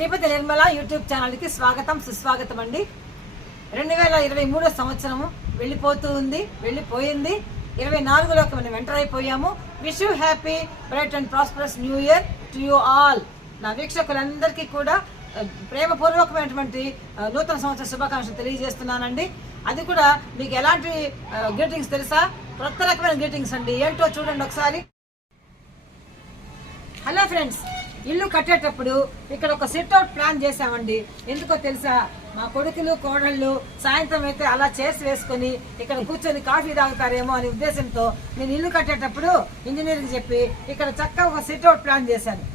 Sripati Nirmala YouTube ఛానల్కి స్వాగతం సుస్వాగతం అండి. 2023 సంవత్సరము వెళ్ళిపోతూ ఉంది, వెళ్ళిపోయింది. 24లోకి మనం ఎంటర్ అయిపోయాము. Wish you happy bright and prosperous new year to you all. నా వీక్షకులందరికీ కూడా ప్రేమపూర్వకమైనటువంటి నూతన సంవత్సర శుభాకాంక్షలు తెలియజేస్తున్నానండి. అది కూడా మీకు ఎలాంటి గ్రీటింగ్స్ తెలుసా? కొత్త రకమైన గ్రీటింగ్స్ అండి. ఏంటో చూడండి ఒకసారి. హలో ఫ్రెండ్స్, ఇల్లు కట్టేటప్పుడు ఇక్కడ ఒక సిట్అవుట్ ప్లాన్ చేసామండి. ఎందుకో తెలుసా? మా కొడుకులు కోడళ్ళు సాయంత్రం అయితే అలా చేసి వేసుకొని ఇక్కడ కూర్చొని కాఫీ తాగుతారేమో అనే ఉద్దేశంతో నేను ఇల్లు కట్టేటప్పుడు ఇంజనీర్కి చెప్పి ఇక్కడ చక్కగా ఒక సిట్అవుట్ ప్లాన్ చేశాను.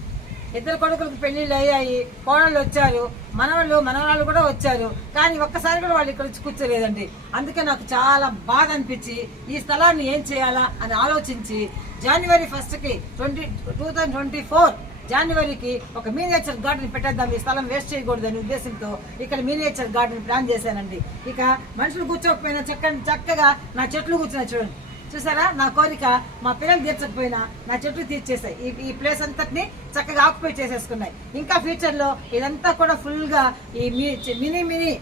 ఇద్దరు కొడుకులకు పెళ్లిళ్ళు అయ్యాయి, కోడళ్ళు వచ్చారు, మనవాళ్ళు కూడా వచ్చారు. కానీ ఒక్కసారి కూడా వాళ్ళు ఇక్కడ వచ్చి కూర్చోలేదండి. అందుకే నాకు చాలా బాధ అనిపించి ఈ స్థలాన్ని ఏం చేయాలా అని ఆలోచించి జనవరి 1కి 2024 జనవరికి ఒక మినియేచర్ గార్డెన్ పెట్టేద్దాం, ఈ స్థలం వేస్ట్ చేయకూడదు అనే ఉద్దేశంతో ఇక్కడ మినియేచర్ గార్డెన్ ప్లాన్ చేశానండి. ఇక మనుషులు కూర్చోకపోయినా చక్కగా నా చెట్లు కూర్చున్నాయి చూడండి. చూసారా? నా కోరిక మా పిల్లలు తీర్చకపోయినా నా చెట్లు తీర్చేసాయి. ఈ ప్లేస్ అంతటిని చక్కగా ఆక్యుపై చేసేసుకున్నాయి. ఇంకా ఫ్యూచర్లో ఇదంతా కూడా ఫుల్గా ఈ mini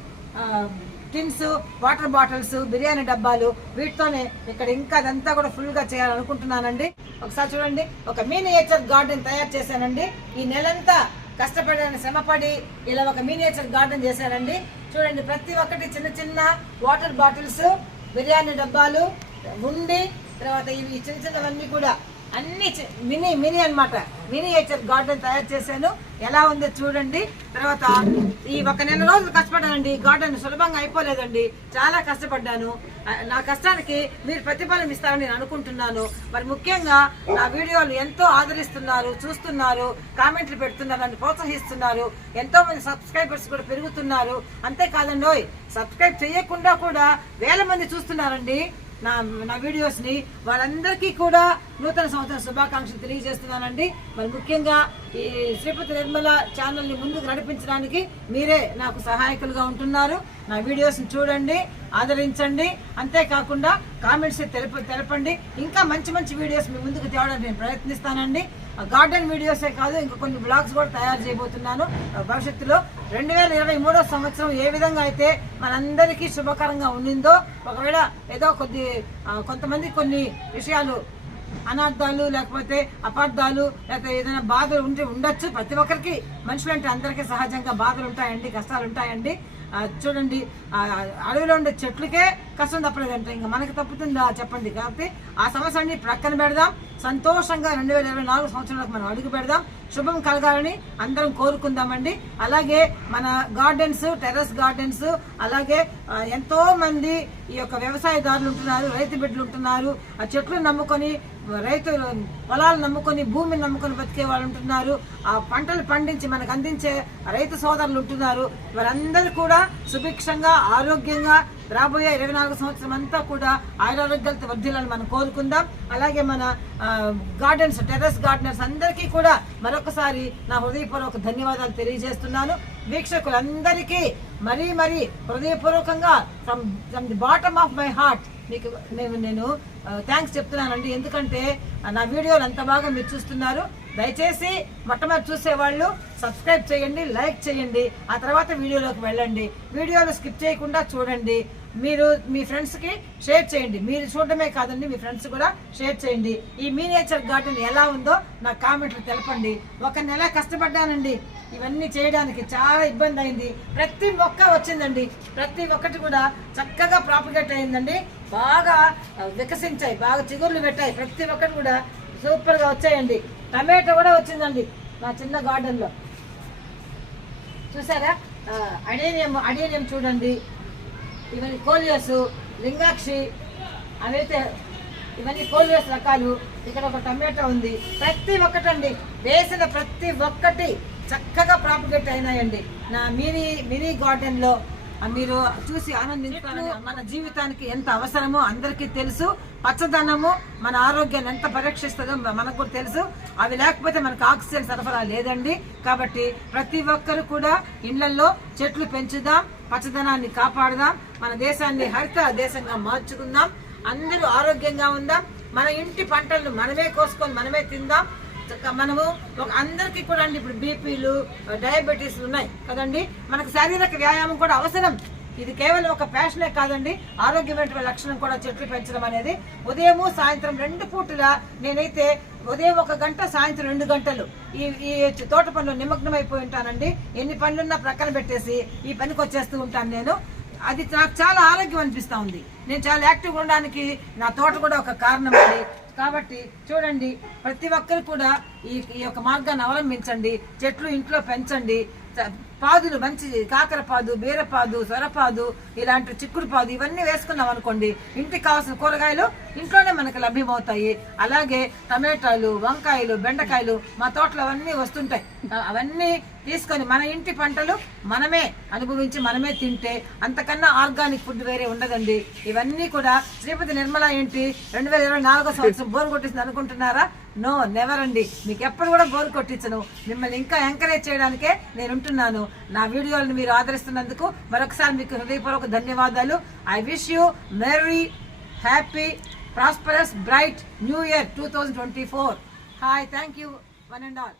tins, water bottles, biryani డబ్బాలు, వీటితోనే ఇక్కడ ఇంకా అదంతా కూడా ఫుల్గా చేయాలనుకుంటున్నానండి. ఒకసారి చూడండి, ఒక మినియేచర్ గార్డెన్ తయారు చేశానండి. ఈ నెలంతా కష్టపడి శ్రమపడి ఇలా ఒక మినియేచర్ గార్డెన్ చేశానండి. చూడండి, ప్రతి ఒక్కటి చిన్న చిన్న వాటర్ బాటిల్స్, బిర్యానీ డబ్బాలు, ఉండి తర్వాత ఇవి చిన్న చిన్నవన్నీ కూడా అన్ని మినీ అన్నమాట. మినియేచర్ గార్డెన్ తయారు చేశాను. ఎలా ఉందో చూడండి. తర్వాత ఈ ఒక నెల రోజులు కష్టపడ్డానండి. గార్డెన్ సులభంగా అయిపోలేదండి, చాలా కష్టపడ్డాను. నా కష్టానికి మీరు ప్రతిఫలం ఇస్తారని నేను అనుకుంటున్నాను. మరి ముఖ్యంగా నా వీడియోలు ఎంతో ఆదరిస్తున్నారు, చూస్తున్నారు, కామెంట్లు పెడుతున్నారు, నన్ను ప్రోత్సహిస్తున్నారు. ఎంతో మంది సబ్స్క్రైబర్స్ కూడా పెరుగుతున్నారు. అంతేకాదండి, సబ్స్క్రైబ్ చేయకుండా కూడా వేల మంది చూస్తున్నారండి నా వీడియోస్ ని. వాళ్ళందరికీ కూడా నూతన సంవత్సర శుభాకాంక్షలు తెలియజేస్తున్నానండి. మరి ముఖ్యంగా ఈ శ్రీపతి నిర్మల ఛానల్ ని ముందుకు నడిపించడానికి మీరే నాకు సహాయకులుగా ఉంటున్నారు. నా వీడియోస్ ని చూడండి, ఆదరించండి. అంతేకాకుండా కామెంట్స్ తెలపండి. ఇంకా మంచి వీడియోస్ మీ ముందుకు తేవడానికి నేను ప్రయత్నిస్తానండి. గార్డెన్ వీడియోసే కాదు, ఇంకా కొన్ని బ్లాగ్స్ కూడా తయారు చేయబోతున్నాను భవిష్యత్తులో. 2023 సంవత్సరం ఏ విధంగా అయితే మనందరికీ శుభకరంగా ఉండిందో, ఒకవేళ ఏదో కొంతమంది కొన్ని విషయాలు అనార్థాలు లేకపోతే అపార్థాలు లేకపోతే ఏదైనా బాధలు ఉండొచ్చు. ప్రతి ఒక్కరికి మనుషులంటే అందరికీ సహజంగా బాధలు ఉంటాయండి, కష్టాలు ఉంటాయండి. చూడండి, అడవిలో ఉండే చెట్లకే కష్టం తప్పలేదంటే ఇంకా మనకి తప్పుతుందా చెప్పండి. కాబట్టి ఆ సమస్యని ప్రక్కన పెడదాం. సంతోషంగా 2024 సంవత్సరంలోకి మనం అడుగు పెడదాం. శుభం కలగాలని అందరం కోరుకుందామండి. అలాగే మన గార్డెన్స్, టెర్రస్ గార్డెన్స్, అలాగే ఎంతో మంది ఈ యొక్క వ్యవసాయదారులు ఉంటున్నారు, రైతు బిడ్డలు ఉంటున్నారు. ఆ చెట్లు నమ్ముకొని, రైతులు పొలాలు నమ్ముకొని, భూమిని నమ్ముకొని బతికే వాళ్ళు ఉంటున్నారు. ఆ పంటలు పండించి మనకు అందించే రైతు సోదరులు ఉంటున్నారు. వారందరూ కూడా సుభిక్షంగా, ఆరోగ్యంగా రాబోయే 24 సంవత్సరం అంతా కూడా ఆయురారోగ్యాలతో వర్ధిల్లాలని మనం కోరుకుందాం. అలాగే మన గార్డెన్స్, టెర్రస్ గార్డెనర్స్ అందరికీ కూడా మరొకసారి నా హృదయపూర్వక ధన్యవాదాలు తెలియజేస్తున్నాను. వీక్షకులందరికీ మరీ హృదయపూర్వకంగా from the bottom of my heart మీకు నేను థ్యాంక్స్ చెప్తున్నానండి. ఎందుకంటే నా వీడియోలు అంత బాగా మీరు చూస్తున్నారు. దయచేసి మొట్టమొదటి చూసేవాళ్ళు సబ్స్క్రైబ్ చేయండి, లైక్ చేయండి, ఆ తర్వాత వీడియోలోకి వెళ్ళండి. వీడియోలు స్కిప్ చేయకుండా చూడండి. మీరు మీ ఫ్రెండ్స్కి షేర్ చేయండి. మీరు చూడటమే కాదండి, మీ ఫ్రెండ్స్ కూడా షేర్ చేయండి. ఈ మినియేచర్ గార్డెన్ ఎలా ఉందో నాకు కామెంట్లు తెలపండి. ఒక నెల కష్టపడ్డానండి ఇవన్నీ చేయడానికి, చాలా ఇబ్బంది అయింది. ప్రతి మొక్క వచ్చిందండి, ప్రతి ఒక్కటి కూడా చక్కగా ప్రాపగేట్ అయిందండి. బాగా వికసించాయి, బాగా చిగుర్లు పెట్టాయి. ప్రతి ఒక్కటి కూడా సూపర్గా వచ్చాయండి. టమాటో కూడా వచ్చిందండి నా చిన్న గార్డెన్లో. చూసారా? అడేనియం చూడండి. ఇవన్నీ కోలియస్, లింగాక్షి, అవైతే ఇవన్నీ కోలియస్ రకాలు. ఇక్కడ ఒక టమాటో ఉంది. ప్రతి ఒక్కటండి వేసిన ప్రతి ఒక్కటి చక్కగా ప్రాపగేట్ అయినాయండి నా మినీ గార్డెన్లో. మీరు చూసి ఆనందించాలని మన జీవితానికి ఎంత అవసరమో అందరికీ తెలుసు. పచ్చదనము మన ఆరోగ్యాన్ని ఎంత పరీక్షిస్తుందో మనకు కూడా తెలుసు. అవి లేకపోతే మనకు ఆక్సిజన్ సరఫరా లేదండి. కాబట్టి ప్రతి ఒక్కరు కూడా ఇళ్లలో చెట్లు పెంచుదాం, పచ్చదనాన్ని కాపాడుదాం, మన దేశాన్ని హరిత దేశంగా మార్చుకుందాం. అందరూ ఆరోగ్యంగా ఉందాం. మన ఇంటి పంటలను మనమే కోసుకొని మనమే తిందాం. మనము అందరికీ కూడా అండి ఇప్పుడు బీపీలు డయాబెటీస్ ఉన్నాయి కదండి, మనకు శారీరక వ్యాయామం కూడా అవసరం. ఇది కేవలం ఒక ప్యాషనే కాదండి, ఆరోగ్యమైన లక్షణం కూడా చెట్లు పెంచడం అనేది. ఉదయము సాయంత్రం 2 పూటలా నేనైతే ఉదయం 1 గంట, సాయంత్రం 2 గంటలు ఈ తోట పనులు నిమగ్నమైపోయి ఉంటానండి. ఎన్ని పనులున్నా ప్రక్కన పెట్టేసి ఈ పనికి వచ్చేస్తూ ఉంటాను నేను. అది నాకు చాలా ఆరోగ్యం అనిపిస్తూ ఉంది. నేను చాలా యాక్టివ్గా ఉండడానికి నా తోట కూడా ఒక కారణం అండి. కాబట్టి చూడండి, ప్రతి ఒక్కరు కూడా ఈ యొక్క మార్గాన్ని అవలంబించండి. చెట్లు ఇంట్లో పెంచండి. పాదులు మంచి కాకరపాదు, బీరపాదు, సొరపాదు, ఇలాంటి చిక్కుడు పాదు ఇవన్నీ వేసుకున్నాం అనుకోండి, ఇంటికి కావాల్సిన కూరగాయలు ఇంట్లోనే మనకు లభ్యమవుతాయి. అలాగే టమాటాలు, వంకాయలు, బెండకాయలు మా తోటలో అవన్నీ వస్తుంటాయి. అవన్నీ తీసుకొని మన ఇంటి పంటలు మనమే అనుభవించి మనమే తింటే అంతకన్నా ఆర్గానిక్ ఫుడ్ వేరే ఉండదండి. ఇవన్నీ కూడా శ్రీమతి నిర్మల ఏంటి 2024 సంవత్సరం బోరు కొట్టించింది అనుకుంటున్నారా? నో, నెవర్ అండి. మీకు ఎప్పుడు కూడా బోరు కొట్టించను. మిమ్మల్ని ఇంకా ఎంకరేజ్ చేయడానికే నేను ఉంటున్నాను. నా వీడియోలను మీరు ఆదరిస్తున్నందుకు మరొకసారి మీకు హృదయపూర్వక ధన్యవాదాలు. I wish you merry happy prosperous bright new year 2024. Hi, thank you one and all.